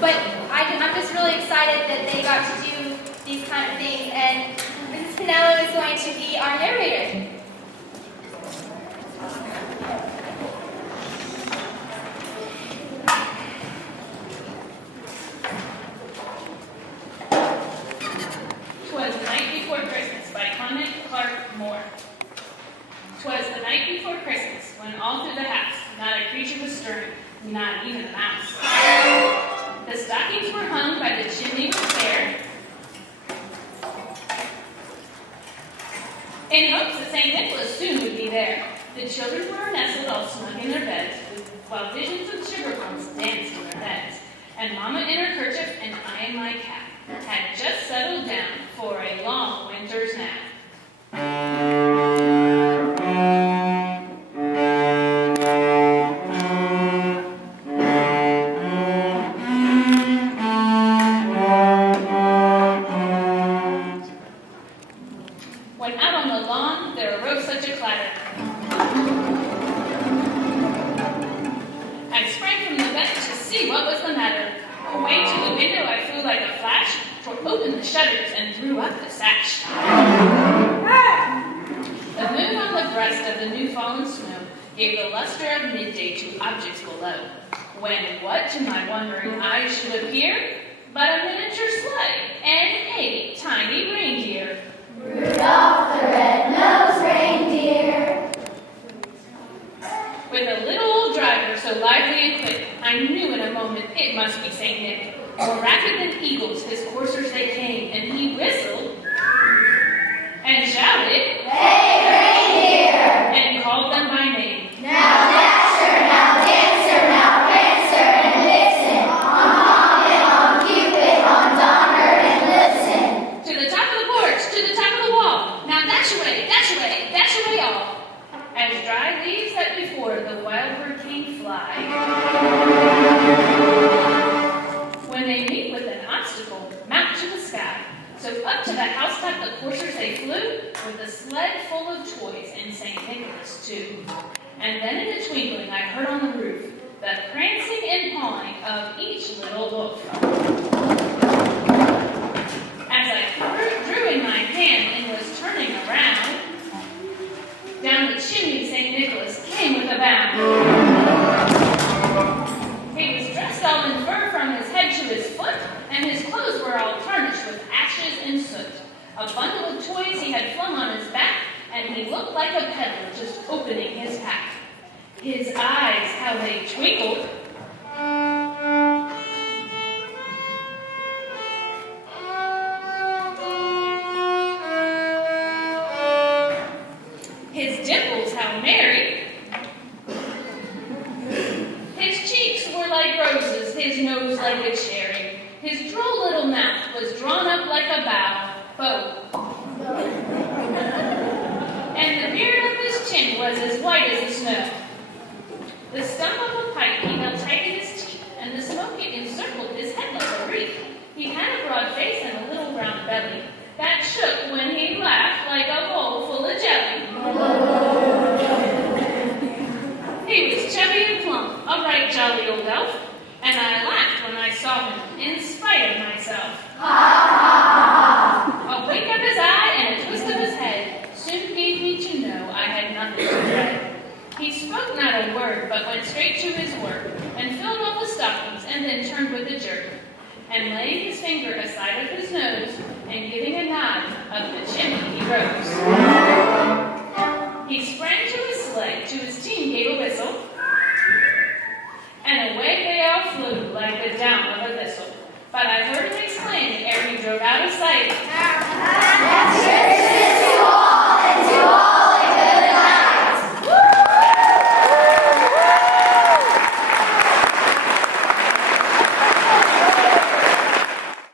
But I'm just really excited that they got to do these kind of things, and Mrs. Pinello is going to be our narrator. "'Twas the Night Before Christmas" by Clement Clark Moore. 'Twas the night before Christmas, when all through the house not a creature was stirring, not even a mouse. The stockings were hung by the chimney with care, in hopes that St. Nicholas soon would be there. The children were nestled all snug in their beds, while visions of sugar plums danced in their heads. And Mama in her kerchief and I in my cap had just settled down for a long winter's nap. When out on the lawn there arose such a clatter, I sprang from the bed to see what was the matter. Away to the window I flew like a flash, tore open the shutters and threw up the sash. The moon on the breast of the new fallen snow gave the luster of midday to objects below, when what to my wondering eyes should appear but a miniature sleigh and a tiny reindeer. Rudolph the red-nosed reindeer. With a little old driver so lively and quick, I knew in a moment it must be St. Nick. More rapid than eagles, his coursers they came, and he whistled and shouted, "Hey, reindeer!" and called them by name. Now Dasher, now Dancer, now Prancer, and Vixen, on Comet, on Cupid, on Donner, and Blitzen. To the top of the porch, to the top of the wall, now dash away, dash away, dash away all. As dry leaves that before the wild hurricane fly, when they meet with an obstacle, mount to the sky. So up to the housetop the coursers they flew, with a sled full of toys and St. Nicholas too. And then in a twinkling I heard on the roof the prancing and pawing of each little wolf. As I drew in my hand and was turning around, down the chimney St. Nicholas came with a bound. He was dressed all in fur from his head to his foot, and his clothes were all tarnished with ashes and soot. A bundle of toys he had flung on his back, and he looked like a peddler just opening his pack. His eyes, how they twinkled! His dimples, how merry! His cheeks were like roses, his nose like a cherry. His droll little mouth was drawn up like a bow. And the beard of his chin was as white as the snow. The stump of a pipe he held tight in his teeth, and the smoke it encircled his head like a wreath. He had a broad face and a little round belly that shook when he laughed like a bowl full of jelly. He was chubby and plump, a right jolly old elf, and I laughed when I saw him, in spite of myself. A wink of his eye and a twist of his head soon gave me to know I had nothing to dread. He spoke not a word, but went straight to his work, and filled all the stockings, and then turned with a jerk, and laying his finger aside of his nose, and giving a nod, up the chimney he rose. He sprang to his sleigh, to his team gave a whistle, and away they all flew like the down of a thistle. But I heard him exclaim ere he drove out of sight,